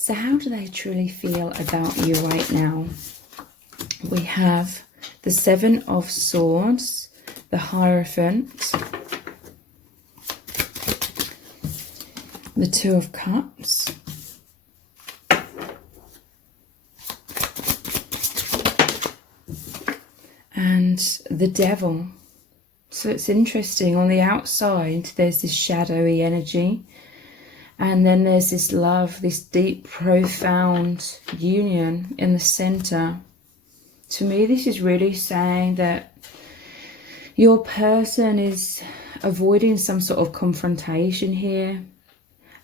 So how do they truly feel about you right now? We have the Seven of Swords, the Hierophant, the Two of Cups, and the Devil. So it's interesting, on the outside there's this shadowy energy, and then there's this love, this deep, profound union in the center. To me, this is really saying that your person is avoiding some sort of confrontation here.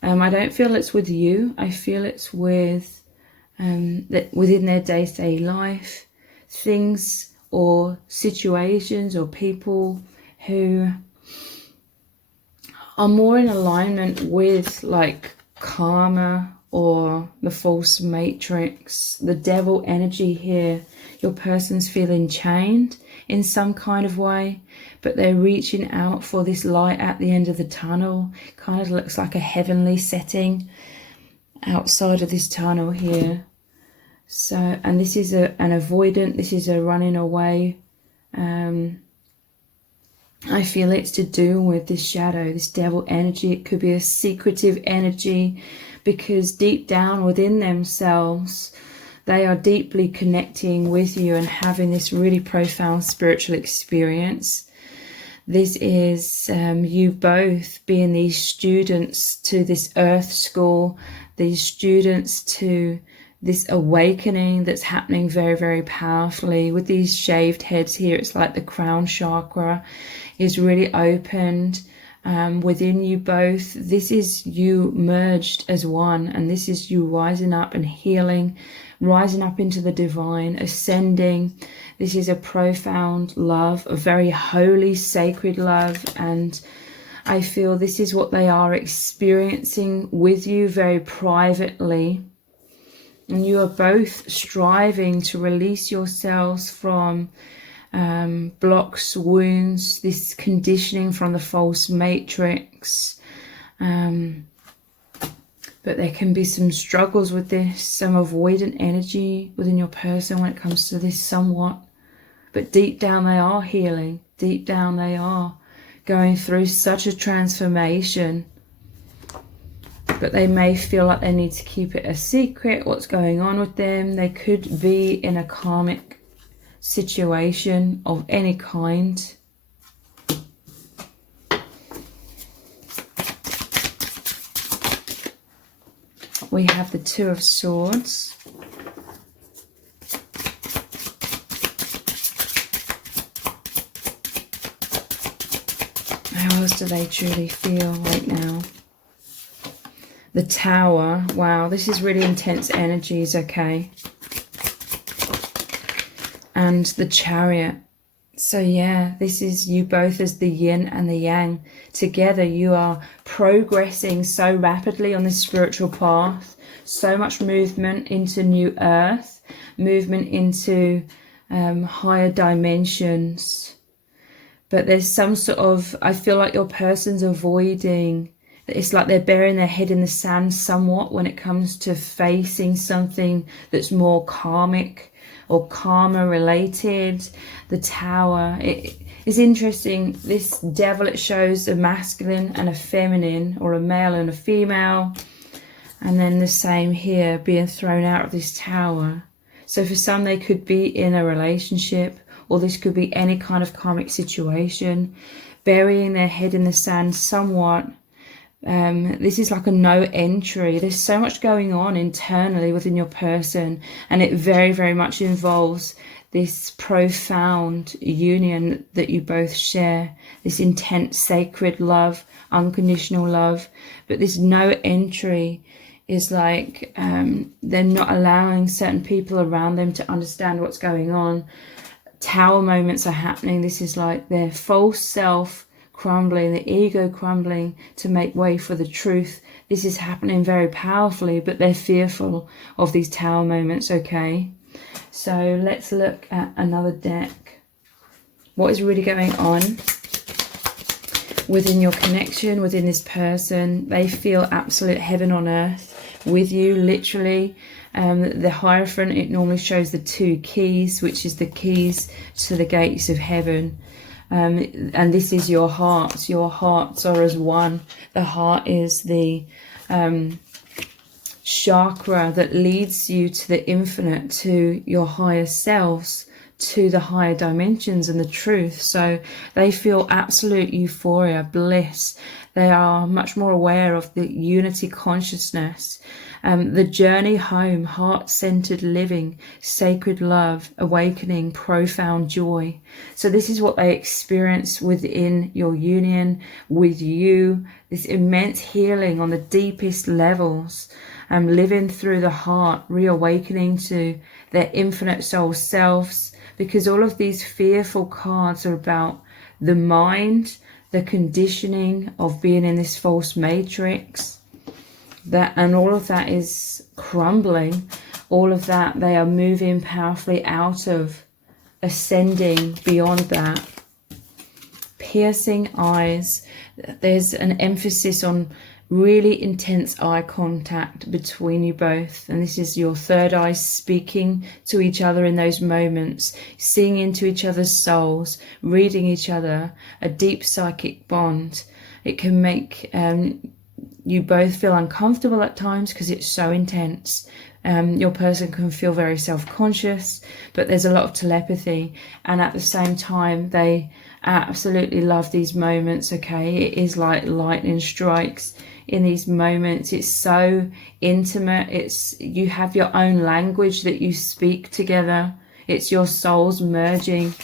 I don't feel it's with you. I feel it's with within their day-to-day life, things or situations or people who are more in alignment with like karma or the false matrix, the devil energy here. Your person's feeling chained in some kind of way, but they're reaching out for this light at the end of the tunnel. Kind of looks like a heavenly setting outside of this tunnel here. So, and this is an avoidant, this is a running away. I feel it's to do with this shadow, this devil energy. It could be a secretive energy, because deep down within themselves, they are deeply connecting with you and having this really profound spiritual experience. This is you both being these students to this earth school, these students to this awakening that's happening very, very powerfully. With these shaved heads here, it's like the crown chakra is really opened within you both. This is you merged as one, and this is you rising up and healing, rising up into the divine, ascending. This is a profound love, a very holy, sacred love, and I feel this is what they are experiencing with you very privately. And you are both striving to release yourselves from blocks, wounds, this conditioning from the false matrix. But there can be some struggles with this, some avoidant energy within your person when it comes to this somewhat. But deep down they are healing. Deep down they are going through such a transformation. But they may feel like they need to keep it a secret, what's going on with them. They could be in a karmic situation of any kind. We have the Two of Swords. How else do they truly feel right now? The Tower. Wow, this is really intense energies, okay. And the Chariot. So yeah, this is you both as the yin and the yang. Together you are progressing so rapidly on this spiritual path. So much movement into new earth. Movement into higher dimensions. But there's some sort of, I feel like your person's avoiding. It's like they're burying their head in the sand somewhat when it comes to facing something that's more karmic or karma related. The Tower, it is interesting. This devil, it shows a masculine and a feminine, or a male and a female. And then the same here, being thrown out of this tower. So for some, they could be in a relationship, or this could be any kind of karmic situation, burying their head in the sand somewhat. This is like a no entry. There's so much going on internally within your person, and it very, very much involves this profound union that you both share, this intense sacred love, unconditional love. But this no entry is like they're not allowing certain people around them to understand what's going on. Tower moments are happening. This is like their false self crumbling, the ego crumbling to make way for the truth. This is happening very powerfully, but they're fearful of these tower moments, okay? So let's look at another deck. What is really going on within your connection, within this person? They feel absolute heaven on earth, with you, literally. The Hierophant, it normally shows the 2 keys, which is the keys to the gates of heaven. And this is your hearts. Your hearts are as one. The heart is the chakra that leads you to the infinite, to your higher selves, to the higher dimensions and the truth. So they feel absolute euphoria, bliss. They are much more aware of the unity consciousness, the journey home, heart-centered living, sacred love, awakening, profound joy. So this is what they experience within your union with you, this immense healing on the deepest levels, living through the heart, reawakening to their infinite soul selves, because all of these fearful cards are about the mind, the conditioning of being in this false matrix, and all of that is crumbling. All of that they are moving powerfully out of, ascending beyond that. Piercing eyes. There's an emphasis on really intense eye contact between you both, and this is your third eye speaking to each other in those moments, seeing into each other's souls, reading each other, a deep psychic bond. It can make you both feel uncomfortable at times because it's so intense. Your person can feel very self-conscious, but there's a lot of telepathy, and at the same time they absolutely love these moments. Okay, it is like lightning strikes in these moments. It's so intimate. It's, you have your own language that you speak together. It's your souls merging.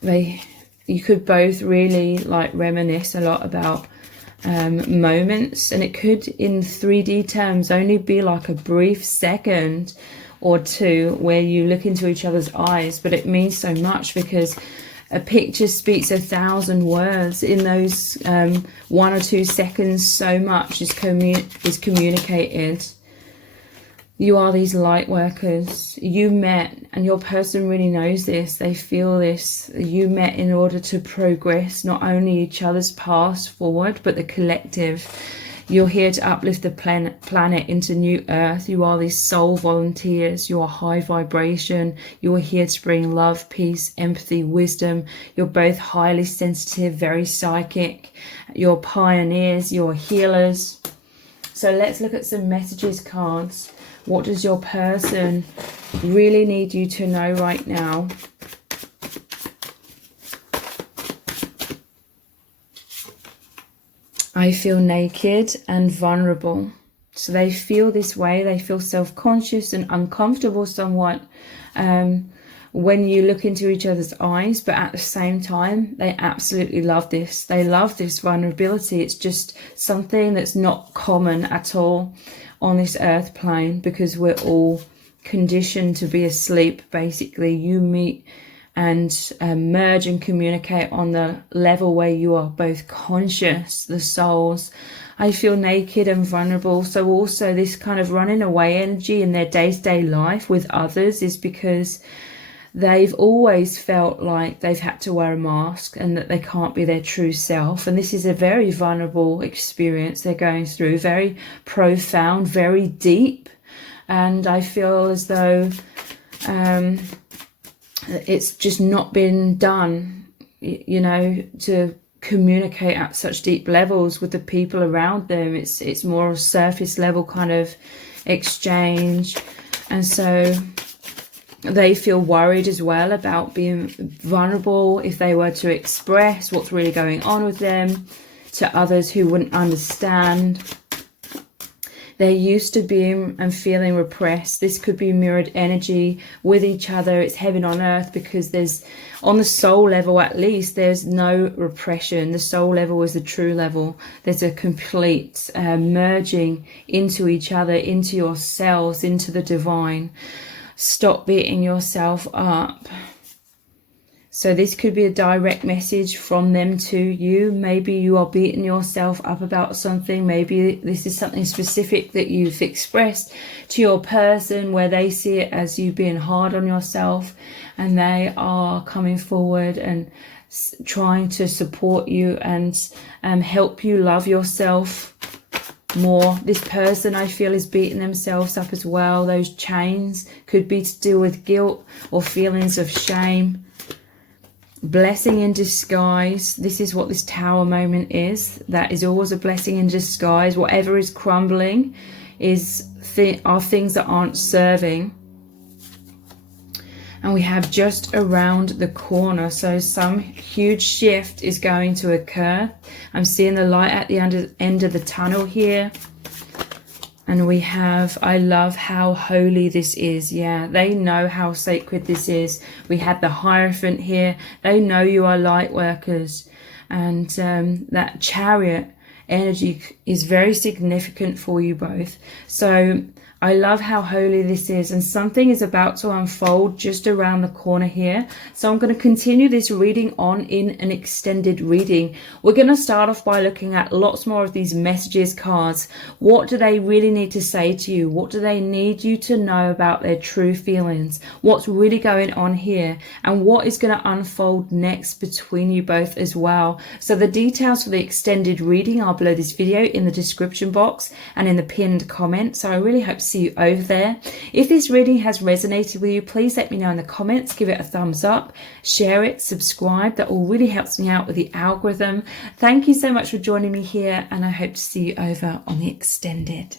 You could both really like reminisce a lot about moments, and it could in 3D terms only be like a brief second or two where you look into each other's eyes, but it means so much because a picture speaks 1,000 words. In those 1 or 2 seconds, so much is communicated. You are these light workers. You met, and your person really knows this. They feel this. You met in order to progress not only each other's paths forward, but the collective. You're here to uplift the planet into new earth. You are these soul volunteers. You are high vibration. You are here to bring love, peace, empathy, wisdom. You're both highly sensitive, very psychic. You're pioneers. You're healers. So let's look at some messages cards. What does your person really need you to know right now? I feel naked and vulnerable. So they feel this way. They feel self-conscious and uncomfortable somewhat when you look into each other's eyes. But at the same time, they absolutely love this. They love this vulnerability. It's just something that's not common at all on this earth plane, because we're all conditioned to be asleep. Basically, you meet and merge and communicate on the level where you are both conscious, the souls. I feel naked and vulnerable. So also this kind of running away energy in their day-to-day life with others is because they've always felt like they've had to wear a mask and that they can't be their true self. And this is a very vulnerable experience they're going through, very profound, very deep. And I feel as though it's just not been done, you know, to communicate at such deep levels with the people around them. It's more surface level kind of exchange. And so they feel worried as well about being vulnerable if they were to express what's really going on with them to others who wouldn't understand. They're used to being and feeling repressed. This could be mirrored energy with each other. It's heaven on earth because there's, on the soul level at least, there's no repression. The soul level is the true level. There's a complete merging into each other, into yourselves, into the divine. Stop beating yourself up. So this could be a direct message from them to you. Maybe you are beating yourself up about something. Maybe this is something specific that you've expressed to your person where they see it as you being hard on yourself, and they are coming forward and trying to support you and help you love yourself. more. This person, I feel, is beating themselves up as well. Those chains could be to do with guilt or feelings of shame. Blessing in disguise. This is what this Tower moment is. That is always a blessing in disguise. Whatever is crumbling are things that aren't serving. And we have just around the corner. So some huge shift is going to occur. I'm seeing the light at the end of the tunnel here. And we have, I love how holy this is. Yeah, they know how sacred this is. We have the Hierophant here. They know you are light workers. And that Chariot energy is very significant for you both. So I love how holy this is, and something is about to unfold just around the corner here. So I'm going to continue this reading on in an extended reading. We're going to start off by looking at lots more of these messages cards. What do they really need to say to you? What do they need you to know about their true feelings? What's really going on here? And what is going to unfold next between you both as well? So the details for the extended reading are below this video in the description box and in the pinned comment. So I really hope to see you over there. If this reading has resonated with you, please let me know in the comments. Give it a thumbs up, share it, subscribe. That all really helps me out with the algorithm. Thank you so much for joining me here, and I hope to see you over on the extended.